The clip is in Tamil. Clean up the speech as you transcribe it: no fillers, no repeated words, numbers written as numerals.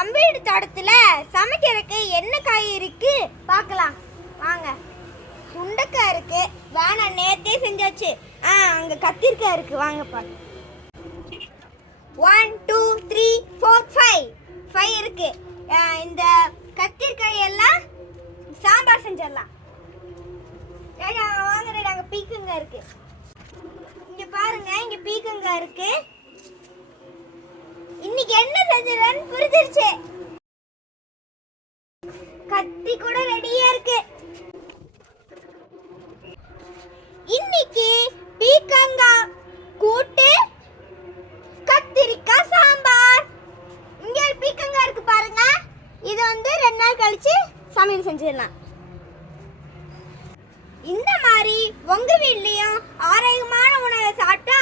நம்ம வீட்டு தோட்டத்துல சமைக்கிறதுக்கு என்ன காய் இருக்கு பார்க்கலாம் வாங்க. சுண்டைக்காய் இருக்கு, வேணாம் நேத்தே செஞ்சாச்சு. அங்க கத்திரிக்காய் இருக்கு, வாங்க பாருங்க. 1 2 3 4 5 இருக்கு. இந்த கத்திரிக்காய் எல்லாம் சாம்பார் செஞ்சிடலாம். வாங்குறேன். அங்க பீக்கங்காய் இருக்கு, இங்க பாருங்க. இங்க பீக்கங்காய் இருக்கு. இன்னைக்கு என்ன செஞ்சிடறேன்னு புரிஞ்சிருச்சு. கத்தி கூட ரெடியா இருக்கு. இன்னைக்கு பீக்கங்காய் கூட்டு, கத்திரிக்காய் சாம்பார். இங்க பீக்கங்காய் இருக்கு பாருங்க. இது 2 நாள் கழிச்சு சமையல் செஞ்சிடலாம். இந்த மாதிரி உங்க வீட்லயும் ஆரோக்கியமான உணவை சாப்பிட்டா